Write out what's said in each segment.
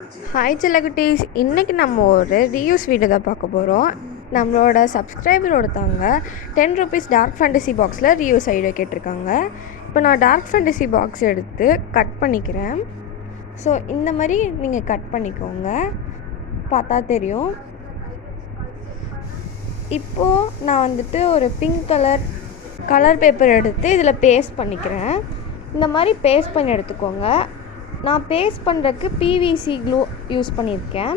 Hi செல்லக்குட்டீஸ், இன்றைக்கி நம்ம ஒரு ரீயூஸ் வீடியோ தான் பார்க்க போகிறோம். நம்மளோட சப்ஸ்கிரைபர் ஒருத்தவங்க 10 ருபீஸ் டார்க் ஃபேண்டசி பாக்ஸில் ரீயூஸ் ஐடியா கேட்டிருக்காங்க. இப்போ நான் டார்க் ஃபேண்டசி பாக்ஸ் எடுத்து கட் பண்ணிக்கிறேன். ஸோ இந்த மாதிரி நீங்கள் கட் பண்ணிக்கோங்க, பார்த்தா தெரியும். இப்போது நான் வந்துட்டு ஒரு பிங்க் கலர் பேப்பர் எடுத்து இதில் பேஸ்ட் பண்ணிக்கிறேன். இந்த மாதிரி பேஸ்ட் பண்ணி எடுத்துக்கோங்க. நான் பேஸ்ட் பண்ணுறதுக்கு பிவிசி க்ளூ யூஸ் பண்ணியிருக்கேன்.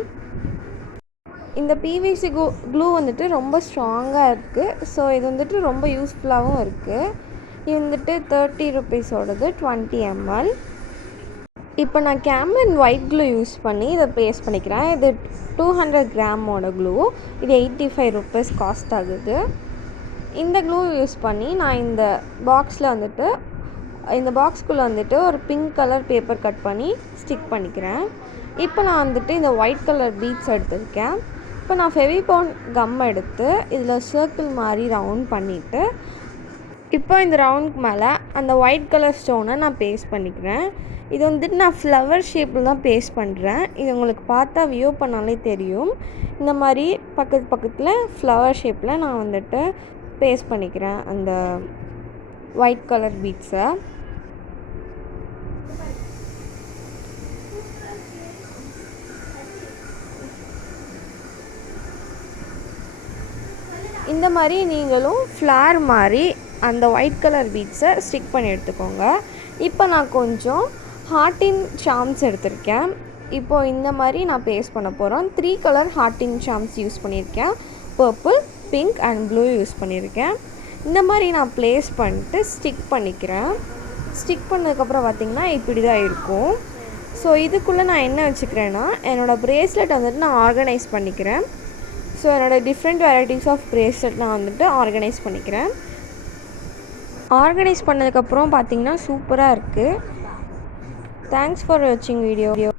இந்த பிவிசி க்ளூ வந்துட்டு ரொம்ப ஸ்ட்ராங்காக இருக்குது. ஸோ இது வந்துட்டு ரொம்ப யூஸ்ஃபுல்லாகவும் இருக்குது. இது வந்துட்டு 30 ருபீஸோடது 20 ml. இப்போ நான் கேம்லின் ஒயிட் க்ளூ யூஸ் பண்ணி இதை பேஸ்ட் பண்ணிக்கிறேன். இது 200 கிராமோட க்ளூ. இது 85 ருபீஸ் காஸ்ட் ஆகுது. இந்த க்ளூ யூஸ் பண்ணி நான் இந்த பாக்ஸ்குள்ளே வந்துட்டு ஒரு பிங்க் கலர் பேப்பர் கட் பண்ணி ஸ்டிக் பண்ணிக்கிறேன். இப்போ நான் வந்துட்டு இந்த ஒயிட் கலர் பீட்ஸ் எடுத்திருக்கேன். இப்போ நான் ஃபெவிபான் கம் எடுத்து இதில் சர்க்கிள் மாதிரி ரவுண்ட் பண்ணிவிட்டு இப்போ இந்த ரவுண்டுக்கு மேலே அந்த ஒயிட் கலர் ஸ்டோனை நான் பேஸ்ட் பண்ணிக்கிறேன். இது வந்துட்டு நான் ஃப்ளவர் ஷேப்பில் தான் பேஸ்ட் பண்ணுறேன். இது உங்களுக்கு பார்த்தா வியூ பண்ணாலே தெரியும். இந்த மாதிரி பக்கத்தில் ஃப்ளவர் ஷேப்பில் நான் வந்துட்டு பேஸ்ட் பண்ணிக்கிறேன் அந்த ஒயிட் கலர் பீட்ஸை. இந்த மாதிரி நீங்களும் ஃப்ளார் மாதிரி அந்த ஒயிட் கலர் பீட்ஸை ஸ்டிக் பண்ணி எடுத்துக்கோங்க. இப்போ நான் கொஞ்சம் ஹார்டின் சார்ம்ஸ் எடுத்திருக்கேன். இப்போது இந்த மாதிரி நான் பேஸ்ட் பண்ண போகிறோம். 3 கலர் ஹார்டின் சார்ம்ஸ் யூஸ் பண்ணியிருக்கேன். Purple, pink and blue use பண்ணியிருக்கேன். இந்த மாதிரி நான் ப்ளேஸ் பண்ணிட்டு ஸ்டிக் பண்ணிக்கிறேன். ஸ்டிக் பண்ணதுக்கப்புறம் பார்த்திங்கன்னா இப்படி தான் இருக்கும். ஸோ இதுக்குள்ளே நான் என்ன வச்சுக்கிறேன்னா, என்னோடய ப்ரேஸ்லெட் வந்துட்டு நான் ஆர்கனைஸ் பண்ணிக்கிறேன். ஸோ என்னோடய டிஃப்ரெண்ட் வெரைட்டிஸ் ஆஃப் ப்ரேஸ்லெட் நான் வந்துட்டு ஆர்கனைஸ் பண்ணிக்கிறேன். ஆர்கனைஸ் பண்ணதுக்கப்புறம் பார்த்திங்கன்னா சூப்பராக இருக்குது. தேங்க்ஸ் ஃபார் வாட்சிங் வீடியோ.